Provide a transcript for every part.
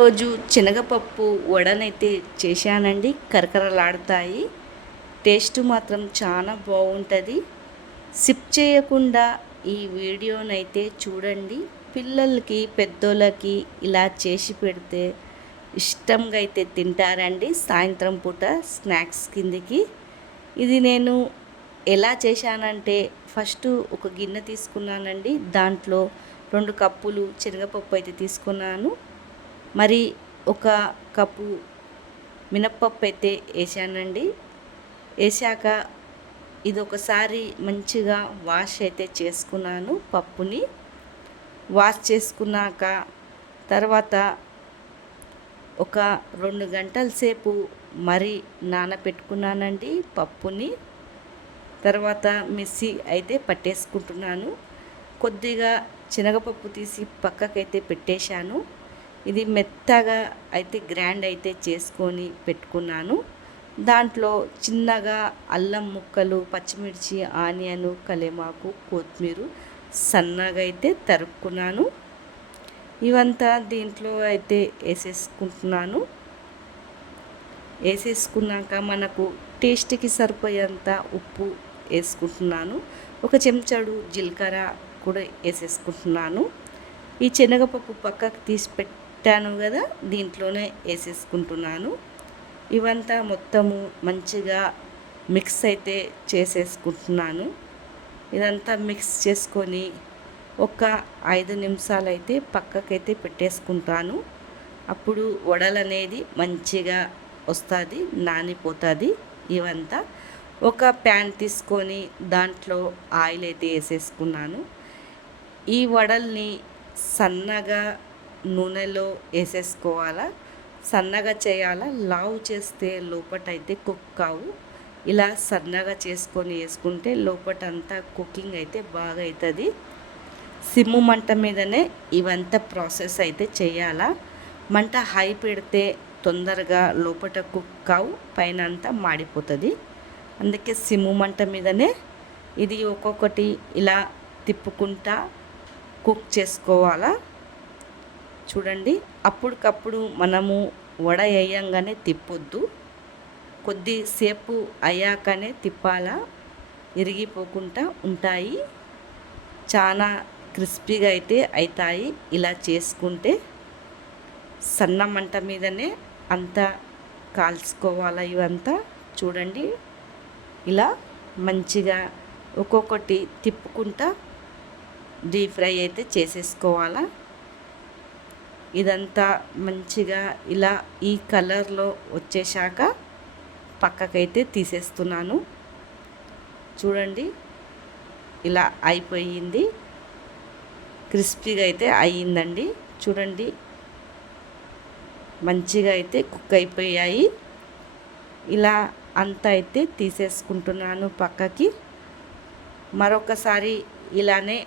రోజు శనగపప్పు వడనైతే చేశానండి. కరకరలాడతాయి. టేస్ట్ మాత్రం చాలా బాగుంటుంది. స్కిప్ చేయకుండా ఈ వీడియోనైతే చూడండి. పిల్లలకి పెద్దోళ్ళకి ఇలా చేసి పెడితే ఇష్టంగా అయితే తింటారండి. సాయంత్రం పూట స్నాక్స్ కిందికి. ఇది నేను ఎలా చేశానంటే ఫస్ట్ ఒక గిన్నె తీసుకున్నానండి. దాంట్లో 2 కప్పులు శనగపప్పు అయితే తీసుకున్నాను. మరి ఒక కప్పు మినప్పప్పు అయితే వేసానండి. వేసాక ఇది ఒకసారి మంచిగా వాష్ అయితే చేసుకున్నాను. పప్పుని వాష్ చేసుకున్నాక తర్వాత ఒక 2 గంటల సేపు మరి నానబెట్టుకున్నానండి పప్పుని. తర్వాత మిక్సీ అయితే పట్టేసుకుంటున్నాను. కొద్దిగా శనగపప్పు తీసి పక్కకైతే పెట్టేశాను. ఇది మెత్తగా అయితే గ్రైండ్ అయితే చేసుకొని పెట్టుకున్నాను. దాంట్లో చిన్నగా అల్లం ముక్కలు, పచ్చిమిర్చి, ఆనియన్, కలేమాకు, కొత్తిమీర సన్నగా అయితే తరుక్కున్నాను. ఇవంతా దీంట్లో అయితే వేసేసుకుంటున్నాను. వేసేసుకున్నాక మనకు టేస్ట్కి సరిపోయేంత ఉప్పు వేసుకుంటున్నాను. ఒక చెంచాడు జీలకర్ర కూడా వేసేసుకుంటున్నాను. ఈ శనగపప్పు పక్కకు తీసి పెట్టాను కదా, దీంట్లోనే వేసేసుకుంటున్నాను. ఇవంతా మొత్తము మంచిగా మిక్స్ అయితే చేసేసుకుంటున్నాను. ఇదంతా మిక్స్ చేసుకొని ఒక 5 నిమిషాలు అయితే పక్కకైతే పెట్టేసుకుంటాను. అప్పుడు వడలు అనేది మంచిగా వస్తుంది, నానిపోతుంది. ఇవంతా ఒక ప్యాన్ తీసుకొని దాంట్లో ఆయిల్ అయితే వేసేసుకున్నాను. ఈ వడల్ని సన్నగా నూనెలో వేసేసుకోవాలా. సన్నగా చేయాలా. లావు చేస్తే లోపటైతే కుక్ కావు. ఇలా సన్నగా చేసుకొని వేసుకుంటే లోపటంతా కుకింగ్ అయితే బాగా అవుతుంది. సిమ్ము మంట మీదనే ఇవంతా ప్రాసెస్ అయితే చేయాలా. మంట హై పెడితే తొందరగా లోపట కుక్ కావు, పైన అంతా మాడిపోతుంది. అందుకే సిమ్ము మంట మీదనే ఇది ఒక్కొక్కటి ఇలా తిప్పుకుంటా కుక్ చేసుకోవాలా. చూడండి, అప్పటికప్పుడు మనము వడ వేయంగానే తిప్పొద్దు. కొద్దిసేపు అయ్యాకనే తిప్పాలా, ఇరిగిపోకుండా ఉంటాయి. చాలా క్రిస్పీగా అయితే అవుతాయి ఇలా చేసుకుంటే. సన్న మంట మీదనే అంతా కాల్చుకోవాలా. ఇవంతా చూడండి, ఇలా మంచిగా ఒక్కొక్కటి తిప్పుకుంటా డీప్ ఫ్రై అయితే చేసేసుకోవాలా. ఇదంతా మంచిగా ఇలా ఈ కలర్లో వచ్చేసాక పక్కకైతే తీసేస్తున్నాను. చూడండి, ఇలా అయిపోయింది. క్రిస్పీగా అయితే అయ్యిందండి. చూడండి, మంచిగా అయితే కుక్ అయిపోయాయి. ఇలా అంతా అయితే తీసేసుకుంటున్నాను పక్కకి. మరొకసారి ఇలానే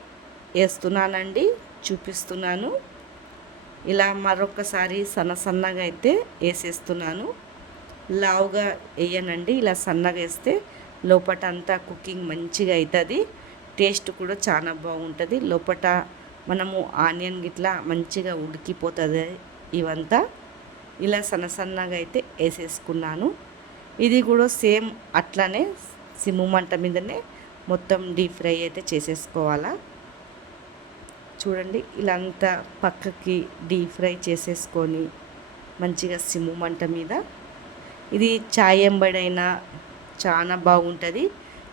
వేస్తున్నానండి, చూపిస్తున్నాను. ఇలా మరొకసారి సన్నగా అయితే వేసేస్తున్నాను. లావుగా వేయనండి, ఇలా సన్నగా వేస్తే లోపట అంతా కుకింగ్ మంచిగా అవుతుంది. టేస్ట్ కూడా చాలా బాగుంటుంది. లోపట మనము ఆనియన్ గిట్లా మంచిగా ఉడికిపోతుంది. ఇవంతా ఇలా సన్నగా అయితే వేసేసుకున్నాను. ఇది కూడా సేమ్ అట్లానే సిమ్ము మంట మీదనే మొత్తం డీప్ ఫ్రై అయితే చేసేసుకోవాలా. చూడండి, ఇలా అంతా పక్కకి డీప్ ఫ్రై చేసేసుకొని మంచిగా సిమ్ము మంట మీద. ఇది చాయ్ ఎంబడైనా చాలా బాగుంటుంది.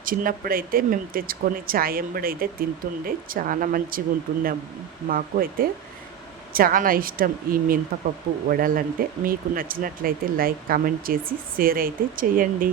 చిన్నప్పుడైతే మేము తెచ్చుకొని చాయ్ ఎంబడైతే తింటుండే, చాలా మంచిగా ఉంటుండే. మాకు అయితే చాలా ఇష్టం ఈ మినపప్పు వడలంటే. మీకు నచ్చినట్లయితే లైక్, కామెంట్ చేసి షేర్ అయితే చేయండి.